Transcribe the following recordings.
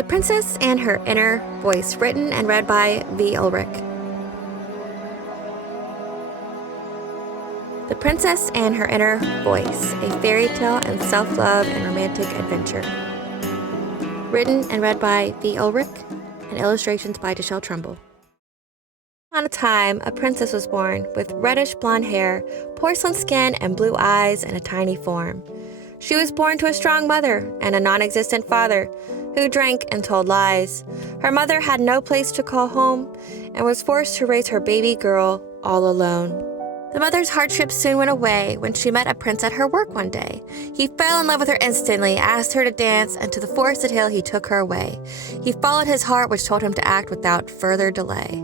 The Princess and Her Inner Voice, written and read by V.Ulrich. The Princess and Her Inner Voice, a fairy tale and self-love and romantic adventure. Written and read by V.Ulrich, and illustrations by Michelle Trumbull. On a time, a princess was born with reddish blonde hair, porcelain skin, and blue eyes and a tiny form. She was born to a strong mother and a non-existent father who drank and told lies. Her mother had no place to call home and was forced to raise her baby girl all alone. The mother's hardships soon went away when she met a prince at her work one day. He fell in love with her instantly, asked her to dance, and to the forested hill he took her away. He followed his heart, which told him to act without further delay.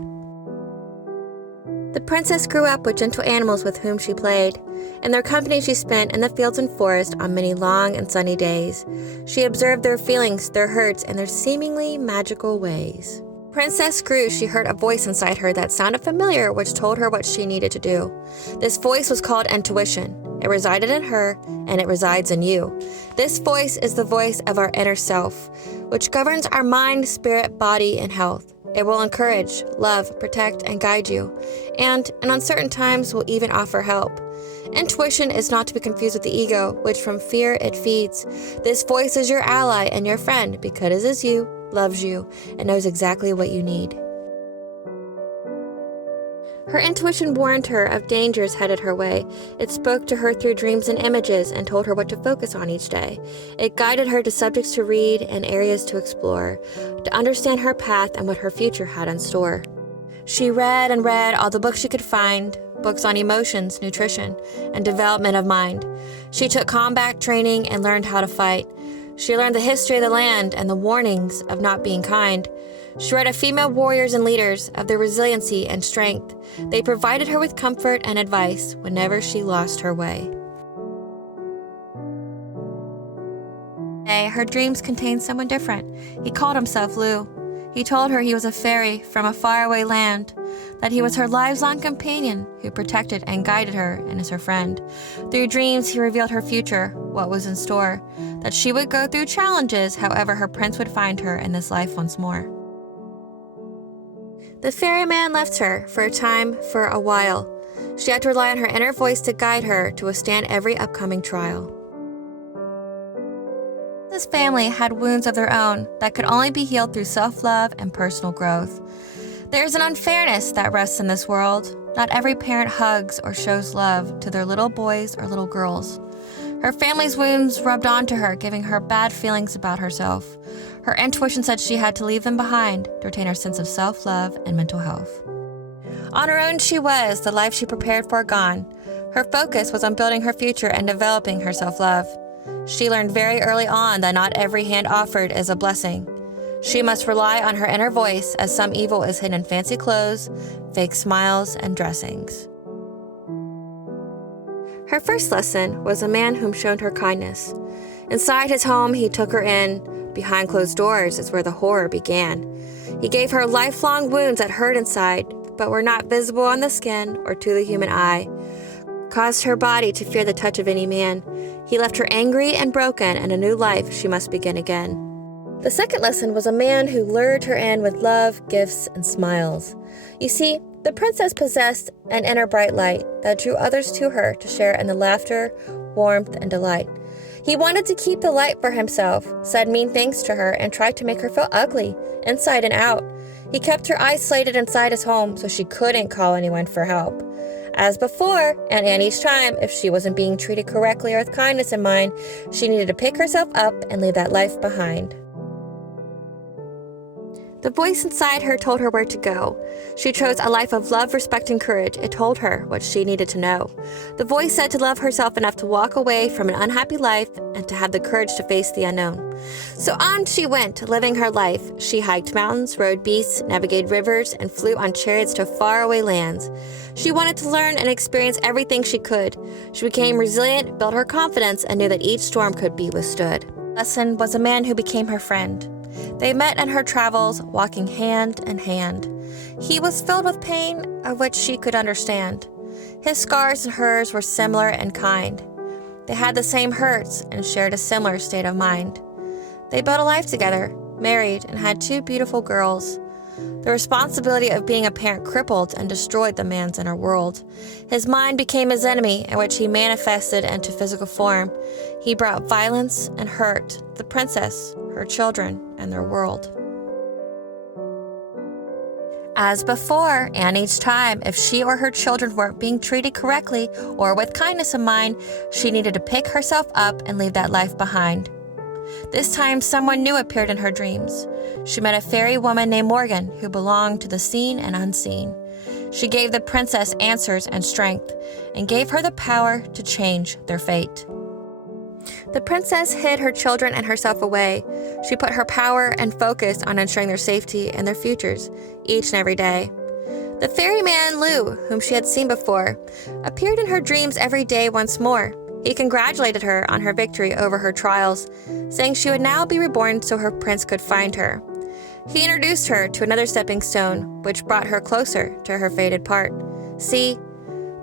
The princess grew up with gentle animals with whom she played. In their company she spent in the fields and forest on many long and sunny days. She observed their feelings, their hurts, and their seemingly magical ways. Princess grew, she heard a voice inside her that sounded familiar, which told her what she needed to do. This voice was called intuition. It resided in her, and it resides in you. This voice is the voice of our inner self, which governs our mind, spirit, body, and health. It will encourage, love, protect, and guide you, and in uncertain times will even offer help. Intuition is not to be confused with the ego, which from fear it feeds. This voice is your ally and your friend because it is you, loves you, and knows exactly what you need. Her intuition warned her of dangers headed her way. It spoke to her through dreams and images and told her what to focus on each day. It guided her to subjects to read and areas to explore, to understand her path and what her future had in store. She read and read all the books she could find, books on emotions, nutrition, and development of mind. She took combat training and learned how to fight. She learned the history of the land and the warnings of not being kind. She read of female warriors and leaders, of their resiliency and strength. They provided her with comfort and advice whenever she lost her way. Her dreams contained someone different. He called himself Lugh. He told her he was a fairy from a faraway land, that he was her lives long companion who protected and guided her and is her friend. Through dreams, he revealed her future, what was in store, that she would go through challenges, however her prince would find her in this life once more. The ferryman left her for a time, for a while. She had to rely on her inner voice to guide her to withstand every upcoming trial. This family had wounds of their own that could only be healed through self-love and personal growth. There is an unfairness that rests in this world. Not every parent hugs or shows love to their little boys or little girls. Her family's wounds rubbed onto her, giving her bad feelings about herself. Her intuition said she had to leave them behind to retain her sense of self-love and mental health. On her own she was, the life she prepared for gone. Her focus was on building her future and developing her self-love. She learned very early on that not every hand offered is a blessing. She must rely on her inner voice, as some evil is hidden in fancy clothes, fake smiles, and dressings. Her first lesson was a man whom showed her kindness. Inside his home, he took her in. Behind closed doors is where the horror began. He gave her lifelong wounds that hurt inside, but were not visible on the skin or to the human eye. Caused her body to fear the touch of any man. He left her angry and broken, and a new life she must begin again. The second lesson was a man who lured her in with love, gifts, and smiles. You see, the princess possessed an inner bright light that drew others to her to share in the laughter, warmth, and delight. He wanted to keep the light for himself, said mean things to her, and tried to make her feel ugly, inside and out. He kept her isolated inside his home so she couldn't call anyone for help. As before, and each time, if she wasn't being treated correctly or with kindness in mind, she needed to pick herself up and leave that life behind. The voice inside her told her where to go. She chose a life of love, respect, and courage. It told her what she needed to know. The voice said to love herself enough to walk away from an unhappy life and to have the courage to face the unknown. So on she went, living her life. She hiked mountains, rode beasts, navigated rivers, and flew on chariots to faraway lands. She wanted to learn and experience everything she could. She became resilient, built her confidence, and knew that each storm could be withstood. Lesson was a man who became her friend. They met in her travels, walking hand in hand. He was filled with pain, of which she could understand. His scars and hers were similar and kind. They had the same hurts and shared a similar state of mind. They built a life together, married, and had 2 beautiful girls. The responsibility of being a parent crippled and destroyed the man's inner world. His mind became his enemy, in which he manifested into physical form. He brought violence and hurt to the princess, her children, and their world. As before, and each time, if she or her children weren't being treated correctly or with kindness of mind, she needed to pick herself up and leave that life behind. This time, someone new appeared in her dreams. She met a fairy woman named Morrigan, who belonged to the seen and unseen. She gave the princess answers and strength, and gave her the power to change their fate. The princess hid her children and herself away. She put her power and focus on ensuring their safety and their futures, each and every day. The ferryman Lugh, whom she had seen before, appeared in her dreams every day once more. He congratulated her on her victory over her trials, saying she would now be reborn so her prince could find her. He introduced her to another stepping stone, which brought her closer to her fated part. See,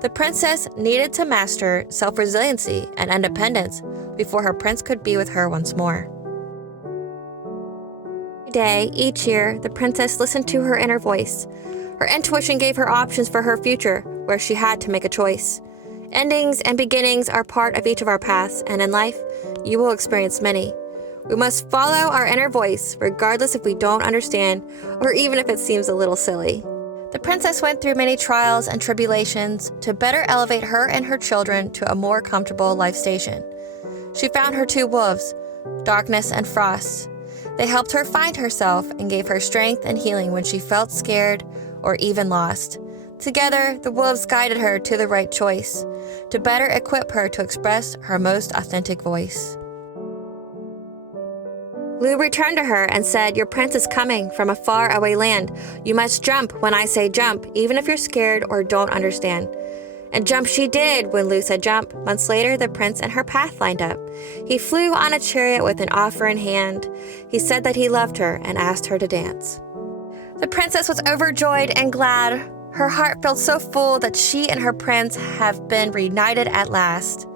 the princess needed to master self-resiliency and independence before her prince could be with her once more. Each year, the princess listened to her inner voice. Her intuition gave her options for her future, where she had to make a choice. Endings and beginnings are part of each of our paths, and in life, you will experience many. We must follow our inner voice, regardless if we don't understand, or even if it seems a little silly. The princess went through many trials and tribulations to better elevate her and her children to a more comfortable life station. She found her 2 wolves, Darkness and Frost. They helped her find herself and gave her strength and healing when she felt scared or even lost. Together, the wolves guided her to the right choice, to better equip her to express her most authentic voice. Lugh returned to her and said, "Your prince is coming from a far-away land. You must jump when I say jump, even if you're scared or don't understand." And jump she did when Lugh said jump. Months later, the prince and her path lined up. He flew on a chariot with an offer in hand. He said that he loved her and asked her to dance. The princess was overjoyed and glad. Her heart felt so full that she and her prince have been reunited at last.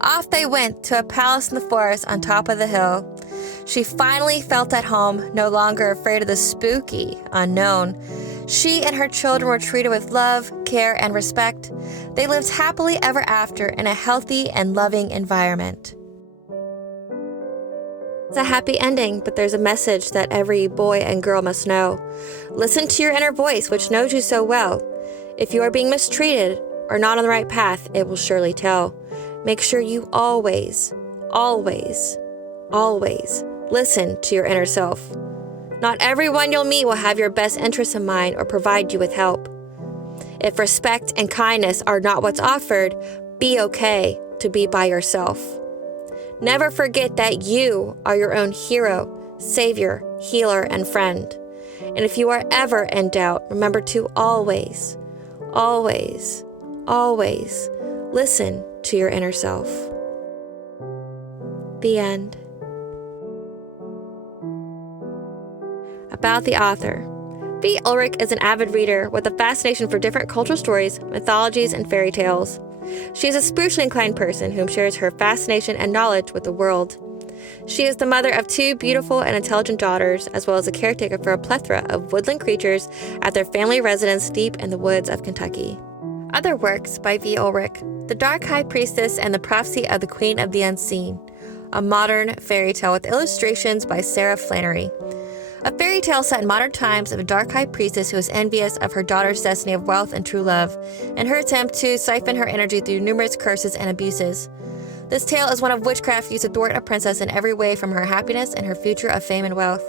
Off they went to a palace in the forest on top of the hill. She finally felt at home, no longer afraid of the spooky unknown. She and her children were treated with love, care, and respect. They lived happily ever after in a healthy and loving environment. It's a happy ending, but there's a message that every boy and girl must know. Listen to your inner voice, which knows you so well. If you are being mistreated or not on the right path, it will surely tell. Make sure you always, always, always listen to your inner self. Not everyone you'll meet will have your best interests in mind or provide you with help. If respect and kindness are not what's offered, be okay to be by yourself. Never forget that you are your own hero, savior, healer, and friend. And if you are ever in doubt, remember to always, always, always listen to your inner self. The end. About the author. V.Ulrich is an avid reader with a fascination for different cultural stories, mythologies, and fairy tales. She is a spiritually inclined person whom shares her fascination and knowledge with the world. She is the mother of 2 beautiful and intelligent daughters, as well as a caretaker for a plethora of woodland creatures at their family residence deep in the woods of Kentucky. Other works by V.Ulrich: The Dark High Priestess and the Prophecy of the Queen of the Unseen, a modern fairy tale with illustrations by Sarah Flannery. A fairy tale set in modern times of a dark high priestess who is envious of her daughter's destiny of wealth and true love, and her attempt to siphon her energy through numerous curses and abuses. This tale is one of witchcraft used to thwart a princess in every way, from her happiness and her future of fame and wealth.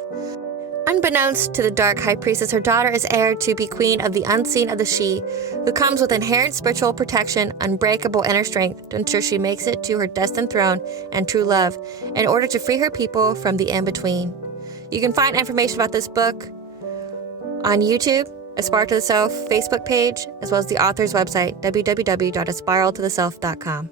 Unbeknownst to the dark high priestess, her daughter is heir to be queen of the unseen of the She, who comes with inherent spiritual protection, unbreakable inner strength to ensure she makes it to her destined throne and true love, in order to free her people from the in-between. You can find information about this book on YouTube, Aspire to the Self Facebook page, as well as the author's website, www.aspiretotheself.com.